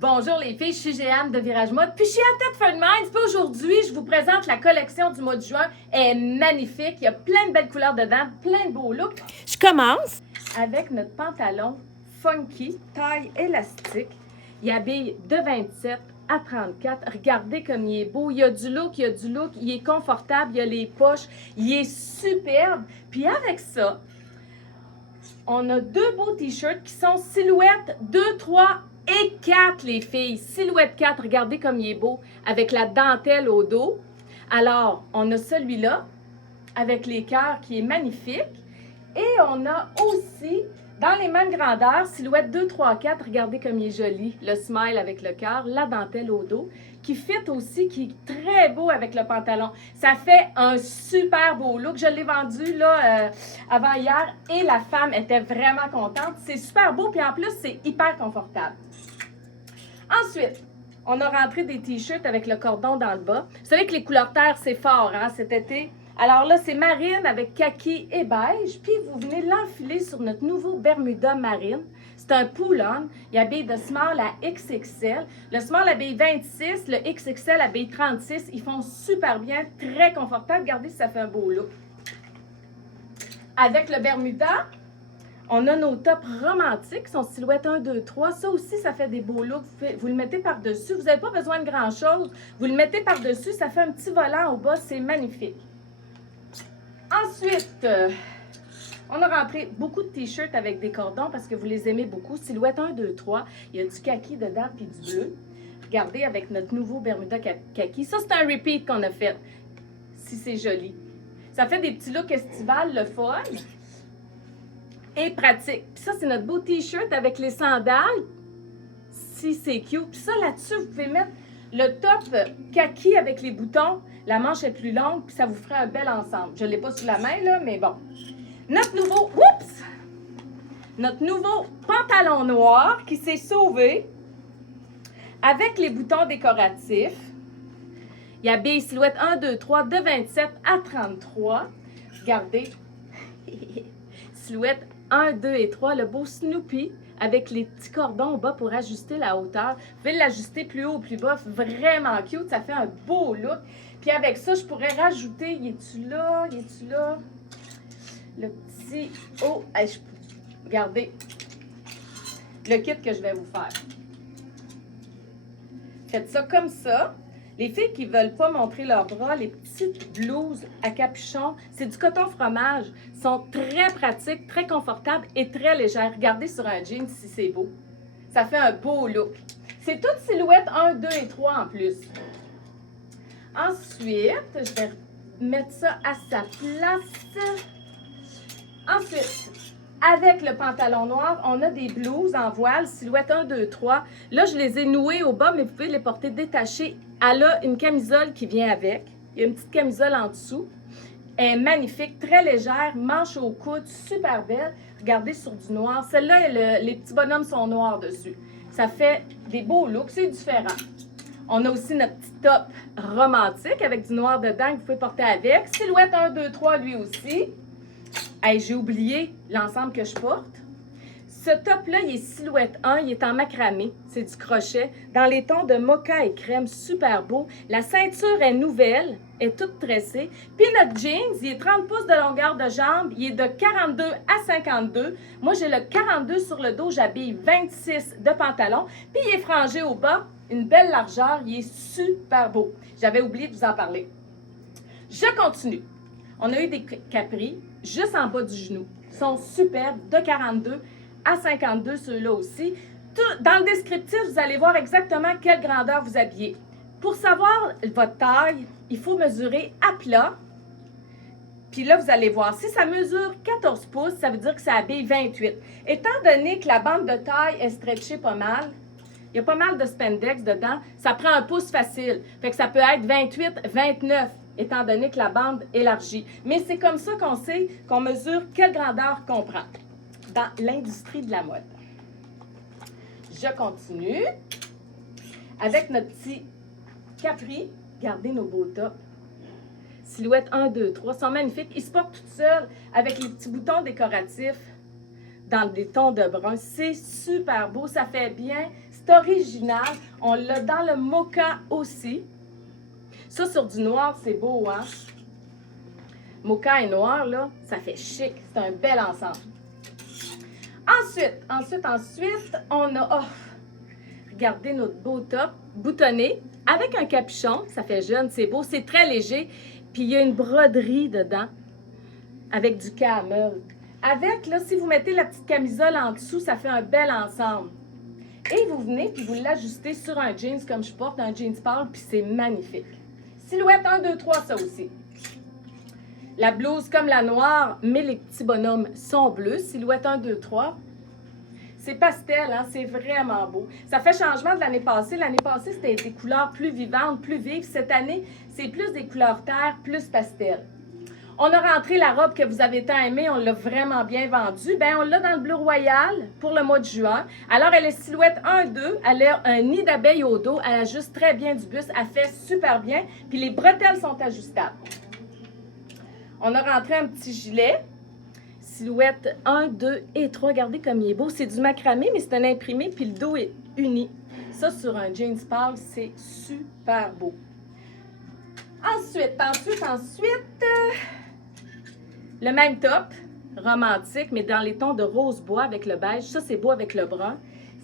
Bonjour les filles, je suis Jeanne de Virage Mode, puis je suis à Thetford Mines. Puis aujourd'hui, je vous présente la collection du mois de juin. Elle est magnifique, il y a plein de belles couleurs dedans, plein de beaux looks. Je commence Avec notre pantalon funky, taille élastique. Il habille de 27 à 34. Regardez comme il est beau. Il y a du look, il est confortable, il y a les poches, il est superbe. Puis avec ça, on a deux beaux t-shirts qui sont silhouette 2, 3 et 4, les filles. Silhouette 4, regardez comme il est beau, avec la dentelle au dos. Alors, on a celui-là, avec les cœurs, qui est magnifique. Et on a aussi, dans les mêmes grandeurs, silhouette 2, 3, 4, regardez comme il est joli. Le smile avec le cœur, la dentelle au dos, qui fit aussi, qui est très beau avec le pantalon. Ça fait un super beau look. Je l'ai vendu là avant hier et la femme était vraiment contente. C'est super beau, puis en plus, c'est hyper confortable. Ensuite, on a rentré des t-shirts avec le cordon dans le bas. Vous savez que les couleurs terre, c'est fort hein, cet été. Alors là, c'est marine avec kaki et beige. Puis vous venez l'enfiler sur notre nouveau Bermuda marine. C'est un pull-on. Il habille de small à XXL. Le small habille 26, le XXL habille 36. Ils font super bien, très confortable. Regardez si ça fait un beau look. Avec le Bermuda, on a nos tops romantiques, qui sont silhouette 1, 2, 3. Ça aussi, ça fait des beaux looks. Vous le mettez par-dessus. Vous n'avez pas besoin de grand-chose. Vous le mettez par-dessus. Ça fait un petit volant au bas. C'est magnifique. Ensuite, on a rentré beaucoup de t-shirts avec des cordons parce que vous les aimez beaucoup. Silhouette 1, 2, 3. Il y a du kaki dedans puis du bleu. Regardez avec notre nouveau Bermuda kaki. Ça, c'est un repeat qu'on a fait. Si c'est joli. Ça fait des petits looks estivales, le fun. Et pratique. Puis ça, c'est notre beau t-shirt avec les sandales. Si c'est cute. Puis ça, là-dessus, vous pouvez mettre le top kaki avec les boutons. La manche est plus longue, puis ça vous ferait un bel ensemble. Je ne l'ai pas sous la main, là, mais bon. Notre nouveau pantalon noir qui s'est sauvé avec les boutons décoratifs. Il habille silhouette 1, 2, 3 de 27 à 33. Regardez. Silhouette 1, 2 et 3, le beau Snoopy avec les petits cordons au bas pour ajuster la hauteur. Vous pouvez l'ajuster plus haut ou plus bas, vraiment cute, ça fait un beau look. Puis avec ça, je pourrais rajouter, il est-tu là, le petit, regardez, le kit que je vais vous faire. Faites ça comme ça. Les filles qui ne veulent pas montrer leurs bras, les petites blouses à capuchon, c'est du coton fromage. Ils sont très pratiques, très confortables et très légères. Regardez sur un jean si c'est beau. Ça fait un beau look. C'est toute silhouette 1, 2 et 3 en plus. Ensuite, je vais mettre ça à sa place. Ensuite, avec le pantalon noir, on a des blouses en voile, silhouette 1, 2, 3. Là, je les ai nouées au bas, mais vous pouvez les porter détachées. Elle a une camisole qui vient avec. Il y a une petite camisole en dessous. Elle est magnifique, très légère, manche au coude, super belle. Regardez sur du noir. Celle-là, les petits bonhommes sont noirs dessus. Ça fait des beaux looks, c'est différent. On a aussi notre petit top romantique avec du noir dedans que vous pouvez porter avec. Silhouette 1, 2, 3, lui aussi. Hey, j'ai oublié l'ensemble que je porte. Ce top-là, il est silhouette 1, il est en macramé, c'est du crochet, dans les tons de mocha et crème, super beau. La ceinture est nouvelle, est toute tressée. Puis notre jeans, il est 30 pouces de longueur de jambe, il est de 42 à 52. Moi, j'ai le 42 sur le dos, j'habille 26 de pantalon. Puis il est frangé au bas, une belle largeur, il est super beau. J'avais oublié de vous en parler. Je continue. On a eu des capris juste en bas du genou. Ils sont superbes, de 42 à 52, ceux-là aussi. Dans le descriptif, vous allez voir exactement quelle grandeur vous habillez. Pour savoir votre taille, il faut mesurer à plat. Puis là, vous allez voir, si ça mesure 14 pouces, ça veut dire que ça habille 28. Étant donné que la bande de taille est stretchée pas mal, il y a pas mal de spandex dedans, ça prend un pouce facile. Fait que ça peut être 28, 29, étant donné que la bande élargit. Mais c'est comme ça qu'on sait qu'on mesure quelle grandeur qu'on prend dans l'industrie de la mode. Je continue avec notre petit capri. Regardez nos beaux tops. Silhouette 1, 2, 3. Ils sont magnifiques. Ils se portent tout seuls avec les petits boutons décoratifs dans des tons de brun. C'est super beau. Ça fait bien. C'est C'est original. On l'a dans le mocha aussi. Ça, sur du noir, c'est beau, hein? Mocha et noir, là, ça fait chic. C'est un bel ensemble. Ensuite, on a... Oh, regardez notre beau top boutonné avec un capuchon. Ça fait jeune, c'est beau. C'est très léger. Puis, il y a une broderie dedans avec du camel. Avec, là, si vous mettez la petite camisole en dessous, ça fait un bel ensemble. Et vous venez, puis vous l'ajustez sur un jeans comme je porte, un jeans pâle, puis c'est magnifique. Silhouette 1, 2, 3, ça aussi. La blouse comme la noire, mais les petits bonhommes sont bleus. Silhouette 1, 2, 3. C'est pastel, hein? C'est vraiment beau. Ça fait changement de l'année passée. L'année passée, c'était des couleurs plus vivantes, plus vives. Cette année, c'est plus des couleurs terre, plus pastel. On a rentré la robe que vous avez tant aimée, on l'a vraiment bien vendue. Bien, on l'a dans le bleu royal pour le mois de juin. Alors, elle est silhouette 1-2, elle a un nid d'abeille au dos, elle ajuste très bien du buste, elle fait super bien. Puis les bretelles sont ajustables. On a rentré un petit gilet, silhouette 1, 2 et 3. Regardez comme il est beau. C'est du macramé, mais c'est un imprimé, puis le dos est uni. Ça, sur un jeans pâle, c'est super beau. Ensuite, le même top, romantique, mais dans les tons de rose bois avec le beige. Ça, c'est beau avec le brun.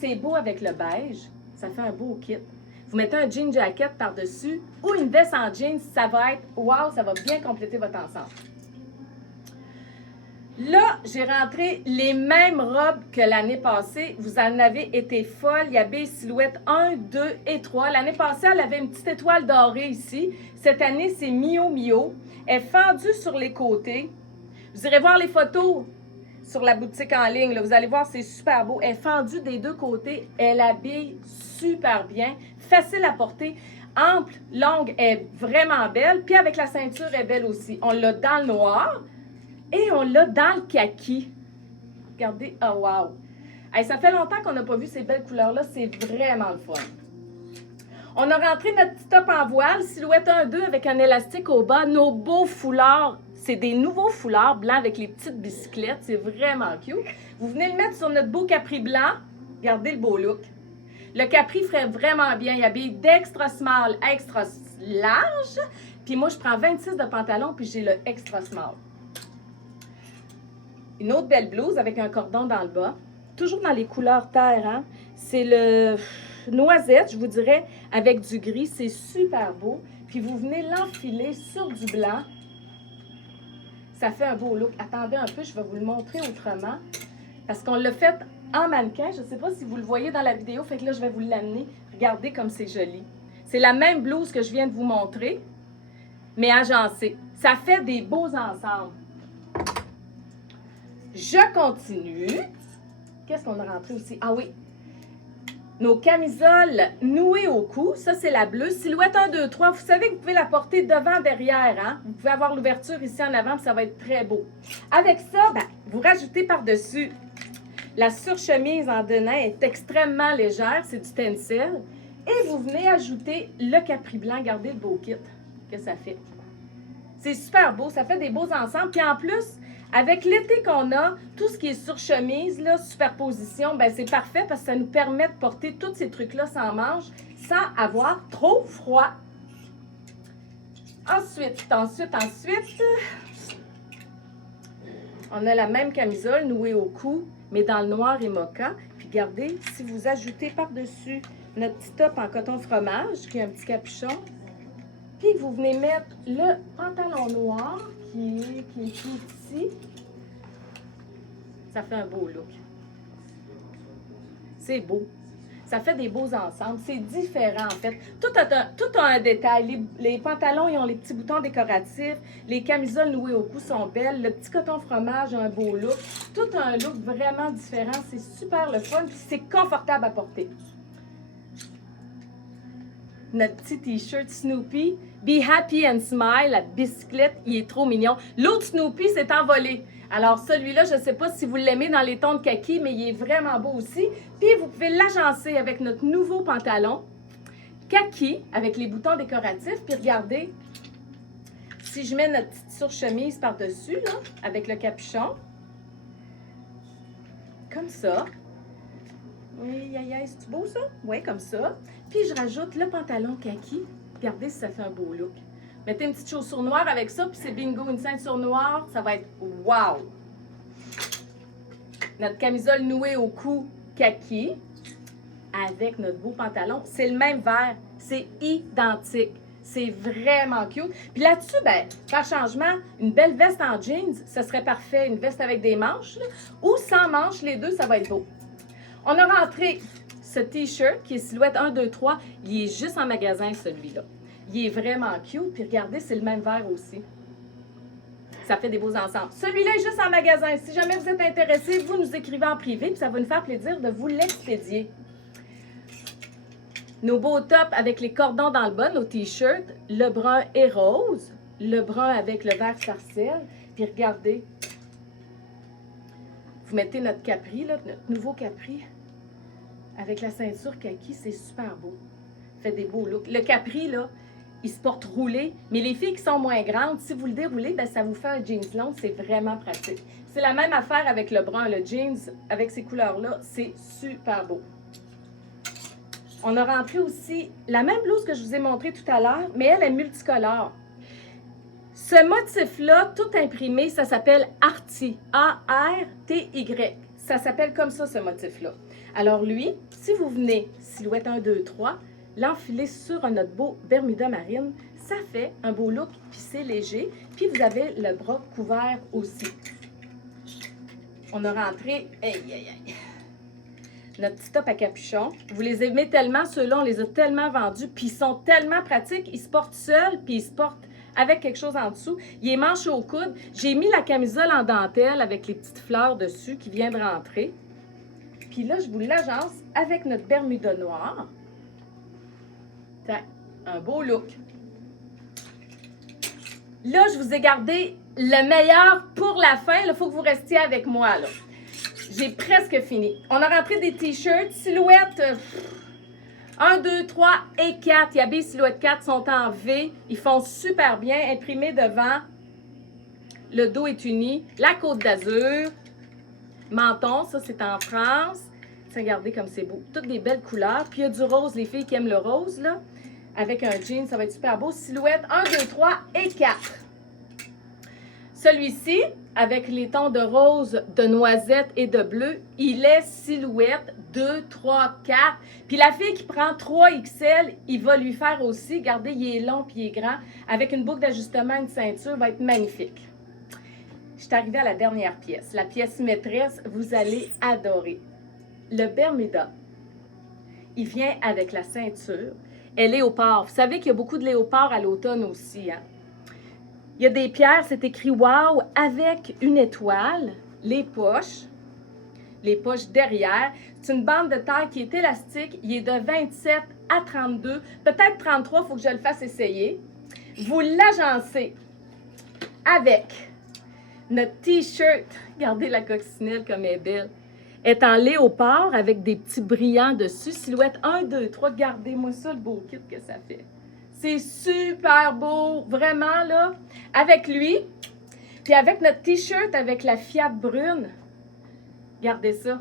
C'est beau avec le beige. Ça fait un beau kit. Vous mettez un jean jacket par-dessus ou une veste en jeans, ça va être wow, ça va bien compléter votre ensemble. Là, j'ai rentré les mêmes robes que l'année passée. Vous en avez été folle. Il y avait silhouette 1, 2 et 3. L'année passée, elle avait une petite étoile dorée ici. Cette année, c'est Mio Mio. Elle est fendue sur les côtés. Vous irez voir les photos sur la boutique en ligne. Là. Vous allez voir, c'est super beau. Elle est fendue des deux côtés. Elle habille super bien. Facile à porter. Ample, longue, est vraiment belle. Puis avec la ceinture, elle est belle aussi. On l'a dans le noir et on l'a dans le kaki. Regardez, oh wow! Hey, ça fait longtemps qu'on n'a pas vu ces belles couleurs-là. C'est vraiment le fun. On a rentré notre petit top en voile, silhouette 1-2 avec un élastique au bas. Nos beaux foulards, c'est des nouveaux foulards blancs avec les petites bicyclettes. C'est vraiment cute. Vous venez le mettre sur notre beau capri blanc. Regardez le beau look. Le capri ferait vraiment bien. Il habille d'extra small, extra large. Puis moi, je prends 26 de pantalon, puis j'ai le extra small. Une autre belle blouse avec un cordon dans le bas. Toujours dans les couleurs terre, hein? C'est le noisette, je vous dirais, avec du gris. C'est super beau. Puis vous venez l'enfiler sur du blanc. Ça fait un beau look. Attendez un peu, je vais vous le montrer autrement. Parce qu'on l'a fait en mannequin. Je ne sais pas si vous le voyez dans la vidéo. Fait que là, je vais vous l'amener. Regardez comme c'est joli. C'est la même blouse que je viens de vous montrer, mais agencée. Ça fait des beaux ensembles. Je continue. Qu'est-ce qu'on a rentré aussi? Ah oui. Nos camisoles nouées au cou. Ça, c'est la bleue. Silhouette 1, 2, 3. Vous savez que vous pouvez la porter devant, derrière. Hein? Vous pouvez avoir l'ouverture ici en avant, puis ça va être très beau. Avec ça, ben, vous rajoutez par-dessus. La surchemise en denim est extrêmement légère. C'est du tencel. Et vous venez ajouter le capri blanc. Regardez le beau kit que ça fait. C'est super beau. Ça fait des beaux ensembles. Puis en plus, avec l'été qu'on a, tout ce qui est surchemise, là, superposition, ben c'est parfait parce que ça nous permet de porter tous ces trucs-là sans manches, sans avoir trop froid. Ensuite, on a la même camisole nouée au cou, mais dans le noir et mocha. Puis regardez, si vous ajoutez par-dessus notre petit top en coton fromage, qui a un petit capuchon, puis vous venez mettre le pantalon noir qui est ici. Ça fait un beau look. C'est beau. Ça fait des beaux ensembles. C'est différent, en fait. Tout a un détail. Les pantalons, ils ont les petits boutons décoratifs. Les camisoles nouées au cou sont belles. Le petit coton fromage a un beau look. Tout a un look vraiment différent. C'est super le fun. Puis c'est confortable à porter. Notre petit t-shirt Snoopy. Be happy and smile. La bicyclette, il est trop mignon. L'autre Snoopy s'est envolé. Alors celui-là, je ne sais pas si vous l'aimez dans les tons de kaki, mais il est vraiment beau aussi. Puis vous pouvez l'agencer avec notre nouveau pantalon kaki avec les boutons décoratifs. Puis regardez, si je mets notre petite surchemise par-dessus, là, avec le capuchon, comme ça, Oui, aïe, aïe, c'est beau ça? Oui, comme ça. Puis je rajoute le pantalon kaki. Regardez si ça fait un beau look. Mettez une petite chaussure noire avec ça, puis c'est bingo, une ceinture noire, ça va être wow! Notre camisole nouée au cou kaki, avec notre beau pantalon. C'est le même vert, c'est identique. C'est vraiment cute. Puis là-dessus, ben, par changement, une belle veste en jeans, ça serait parfait. Une veste avec des manches, là, ou sans manches, les deux, ça va être beau. On a rentré ce t-shirt qui est silhouette 1, 2, 3. Il est juste en magasin, celui-là. Il est vraiment cute. Puis regardez, c'est le même vert aussi. Ça fait des beaux ensembles. Celui-là est juste en magasin. Si jamais vous êtes intéressé, vous nous écrivez en privé, puis ça va nous faire plaisir de vous l'expédier. Nos beaux tops avec les cordons dans le bas, nos t-shirts, le brun et rose, le brun avec le vert sarcelle. Puis regardez, vous mettez notre capri, là, notre nouveau capri, avec la ceinture kaki, c'est super beau. Fait des beaux looks. Le capri, là, il se porte roulé, mais les filles qui sont moins grandes, si vous le déroulez, ben, ça vous fait un jeans long, c'est vraiment pratique. C'est la même affaire avec le brun, le jeans avec ces couleurs-là, c'est super beau. On a rentré aussi la même blouse que je vous ai montrée tout à l'heure, mais elle est multicolore. Ce motif-là, tout imprimé, ça s'appelle Arty, A-R-T-Y. Ça s'appelle comme ça, ce motif-là. Alors lui, si vous venez, silhouette 1, 2, 3, l'enfiler sur notre beau Bermuda marine, ça fait un beau look, puis c'est léger. Puis vous avez le bras couvert aussi. On a rentré, aïe, aïe, aïe, notre petit top à capuchon. Vous les aimez tellement, ceux-là, on les a tellement vendus, puis ils sont tellement pratiques, ils se portent seuls, puis ils se portent avec quelque chose en dessous. Il est manche au coude. J'ai mis la camisole en dentelle avec les petites fleurs dessus qui vient de rentrer. Puis là, je vous l'agence avec notre Bermuda noir. Un beau look. Là, je vous ai gardé le meilleur pour la fin. Il faut que vous restiez avec moi, là. J'ai presque fini. On a rentré des t-shirts, silhouette 1, 2, 3 et 4. Il y a des silhouettes 4 sont en V. Ils font super bien. Imprimés devant. Le dos est uni. La Côte d'Azur. Menton, ça c'est en France. Regardez comme c'est beau. Toutes des belles couleurs. Puis il y a du rose, les filles qui aiment le rose, là. Avec un jean, ça va être super beau. Silhouette 1, 2, 3 et 4. Celui-ci, avec les tons de rose, de noisette et de bleu, il est silhouette 2, 3, 4. Puis la fille qui prend 3XL, il va lui faire aussi. Regardez, il est long puis il est grand. Avec une boucle d'ajustement, une ceinture, va être magnifique. Je suis arrivée à la dernière pièce. La pièce maîtresse, vous allez adorer. Le Bermuda, il vient avec la ceinture. Et léopard. Vous savez qu'il y a beaucoup de léopards à l'automne aussi, hein? Il y a des pierres, c'est écrit « Wow » avec une étoile, les poches derrière. C'est une bande de taille qui est élastique. Il est de 27 à 32, peut-être 33, il faut que je le fasse essayer. Vous l'agencez avec notre t-shirt. Regardez la coccinelle comme elle est belle. Elle est en léopard avec des petits brillants dessus. Silhouette 1, 2, 3. Regardez-moi ça, le beau kit que ça fait. C'est super beau, vraiment, là. Avec lui, puis avec notre t-shirt avec la Fiat brune. Regardez ça.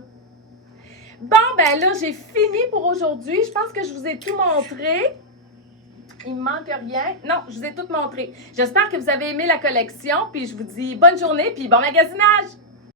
Bon, ben là, j'ai fini pour aujourd'hui. Je pense que je vous ai tout montré. Il me manque rien. Non, je vous ai tout montré. J'espère que vous avez aimé la collection, puis je vous dis bonne journée, puis bon magasinage!